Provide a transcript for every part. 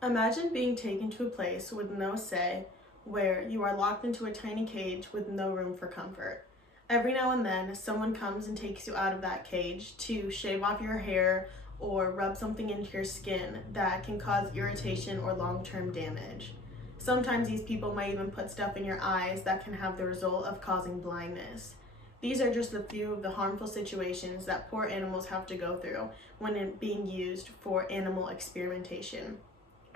Imagine being taken to a place with no say, where you are locked into a tiny cage with no room for comfort. Every now and then, someone comes and takes you out of that cage to shave off your hair or rub something into your skin that can cause irritation or long term damage. Sometimes these people might even put stuff in your eyes that can have the result of causing blindness. These are just a few of the harmful situations that poor animals have to go through when being used for animal experimentation.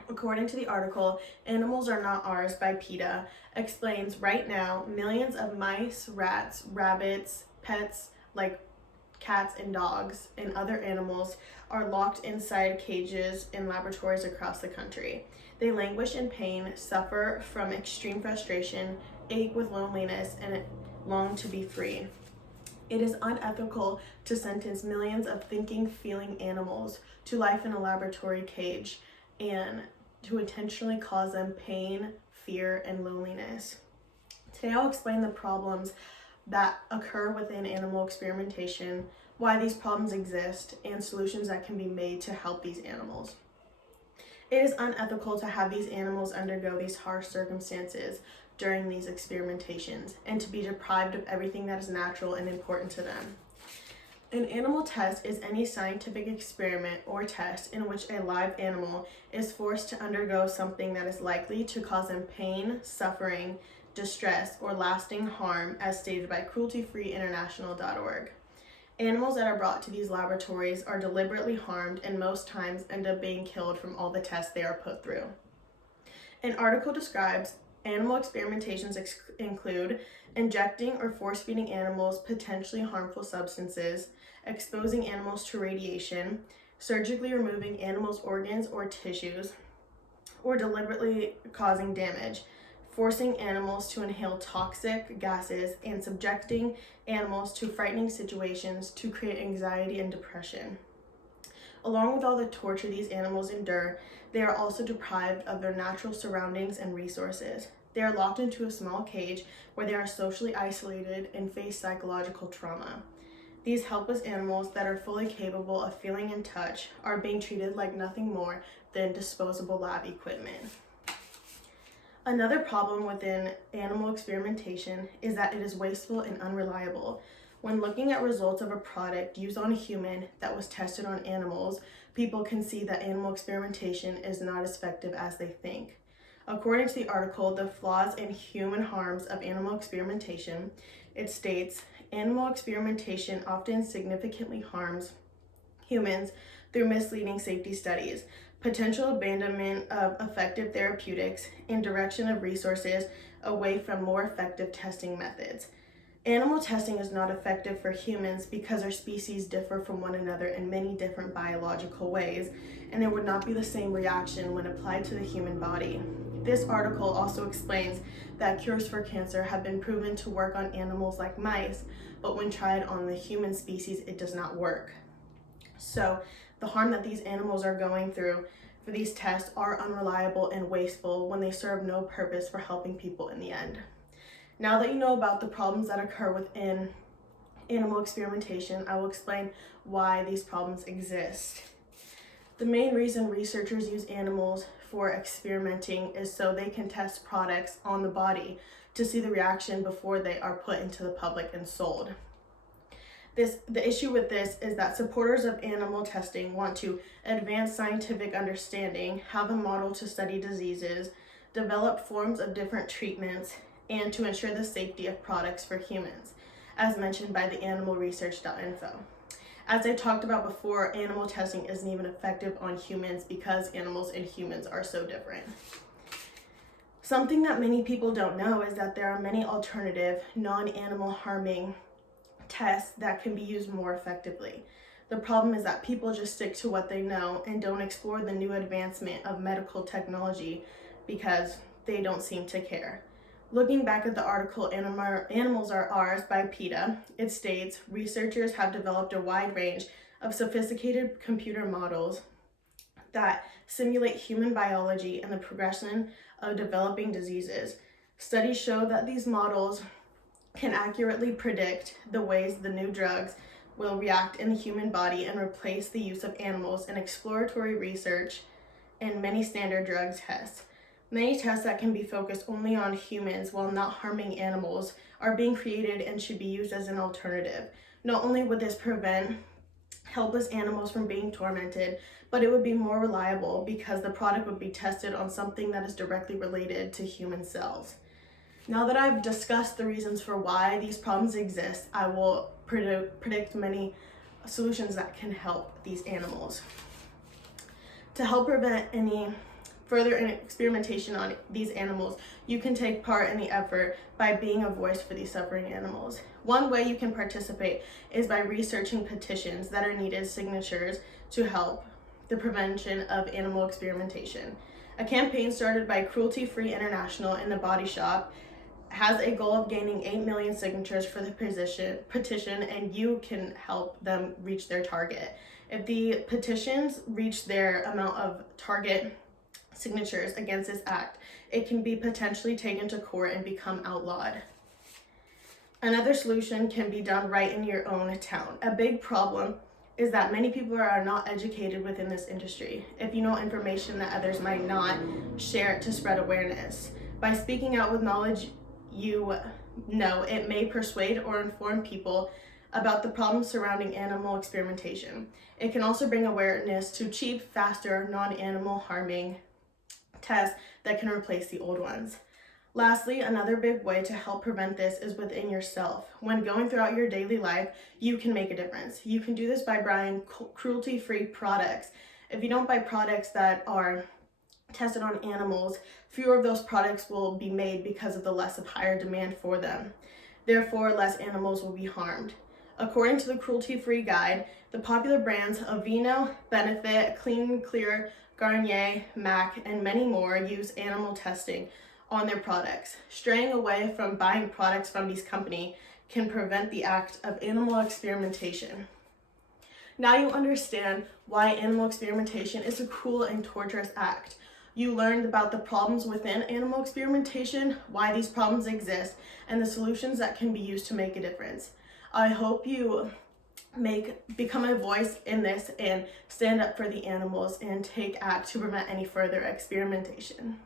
According to the article, Animals Are Not Ours by PETA explains right now millions of mice, rats, rabbits, pets like cats and dogs, and other animals are locked inside cages in laboratories across the country. They languish in pain, suffer from extreme frustration, ache with loneliness, and long to be free. It is unethical to sentence millions of thinking, feeling animals to life in a laboratory cage and to intentionally cause them pain, fear, and loneliness. Today I'll explain the problems that occur within animal experimentation, why these problems exist, and solutions that can be made to help these animals. It is unethical to have these animals undergo these harsh circumstances during these experimentations and to be deprived of everything that is natural and important to them. An animal test is any scientific experiment or test in which a live animal is forced to undergo something that is likely to cause them pain, suffering, distress, or lasting harm, as stated by crueltyfreeinternational.org. Animals that are brought to these laboratories are deliberately harmed and most times end up being killed from all the tests they are put through. An article describes animal experimentations include injecting or force feeding animals potentially harmful substances, exposing animals to radiation, surgically removing animals' organs or tissues, or deliberately causing damage, forcing animals to inhale toxic gases, and subjecting animals to frightening situations to create anxiety and depression. Along with all the torture these animals endure, they are also deprived of their natural surroundings and resources. They are locked into a small cage where they are socially isolated and face psychological trauma. These helpless animals that are fully capable of feeling and touch are being treated like nothing more than disposable lab equipment. Another problem within animal experimentation is that it is wasteful and unreliable. When looking at results of a product used on a human that was tested on animals, people can see that animal experimentation is not as effective as they think. According to the article, The Flaws and Human Harms of Animal Experimentation, it states, animal experimentation often significantly harms humans through misleading safety studies, potential abandonment of effective therapeutics, and direction of resources away from more effective testing methods. Animal testing is not effective for humans because our species differ from one another in many different biological ways, and there would not be the same reaction when applied to the human body. This article also explains that cures for cancer have been proven to work on animals like mice, but when tried on the human species, it does not work. So, the harm that these animals are going through for these tests are unreliable and wasteful when they serve no purpose for helping people in the end. Now that you know about the problems that occur within animal experimentation, I will explain why these problems exist. The main reason researchers use animals for experimenting is so they can test products on the body to see the reaction before they are put into the public and sold. The issue with this is that supporters of animal testing want to advance scientific understanding, have a model to study diseases, develop forms of different treatments, and to ensure the safety of products for humans, as mentioned by the animalresearch.info. As I talked about before, animal testing isn't even effective on humans because animals and humans are so different. Something that many people don't know is that there are many alternative, non-animal harming tests that can be used more effectively. The problem is that people just stick to what they know and don't explore the new advancement of medical technology because they don't seem to care. Looking back at the article Animals Are Ours by PETA, it states researchers have developed a wide range of sophisticated computer models that simulate human biology and the progression of developing diseases. Studies show that these models can accurately predict the ways the new drugs will react in the human body and replace the use of animals in exploratory research in many standard drug tests. Many tests that can be focused only on humans while not harming animals are being created and should be used as an alternative. Not only would this prevent helpless animals from being tormented, but it would be more reliable because the product would be tested on something that is directly related to human cells. Now that I've discussed the reasons for why these problems exist, I will predict many solutions that can help these animals. To help prevent any further experimentation on these animals, you can take part in the effort by being a voice for these suffering animals. One way you can participate is by researching petitions that are needed signatures to help the prevention of animal experimentation. A campaign started by Cruelty Free International in the Body Shop has a goal of gaining 8 million signatures for the petition, and you can help them reach their target. If the petitions reach their amount of target signatures against this act, it can be potentially taken to court and become outlawed. Another solution can be done right in your own town. A big problem is that many people are not educated within this industry. If you know information that others might not, share it to spread awareness. By speaking out with knowledge you know, it may persuade or inform people about the problems surrounding animal experimentation. It can also bring awareness to cheap, faster, non-animal harming tests that can replace the old ones. Lastly, another big way to help prevent this is within yourself. When going throughout your daily life, you can make a difference. You can do this by buying cruelty-free products. If you don't buy products that are tested on animals, fewer of those products will be made because of the higher demand for them. Therefore, less animals will be harmed. According to the cruelty-free guide, the popular brands Aveeno, Benefit, Clean and Clear, Garnier, MAC, and many more use animal testing on their products. Straying away from buying products from these companies can prevent the act of animal experimentation. Now you understand why animal experimentation is a cruel and torturous act. You learned about the problems within animal experimentation, why these problems exist, and the solutions that can be used to make a difference. I hope you become a voice in this and stand up for the animals and take act to prevent any further experimentation.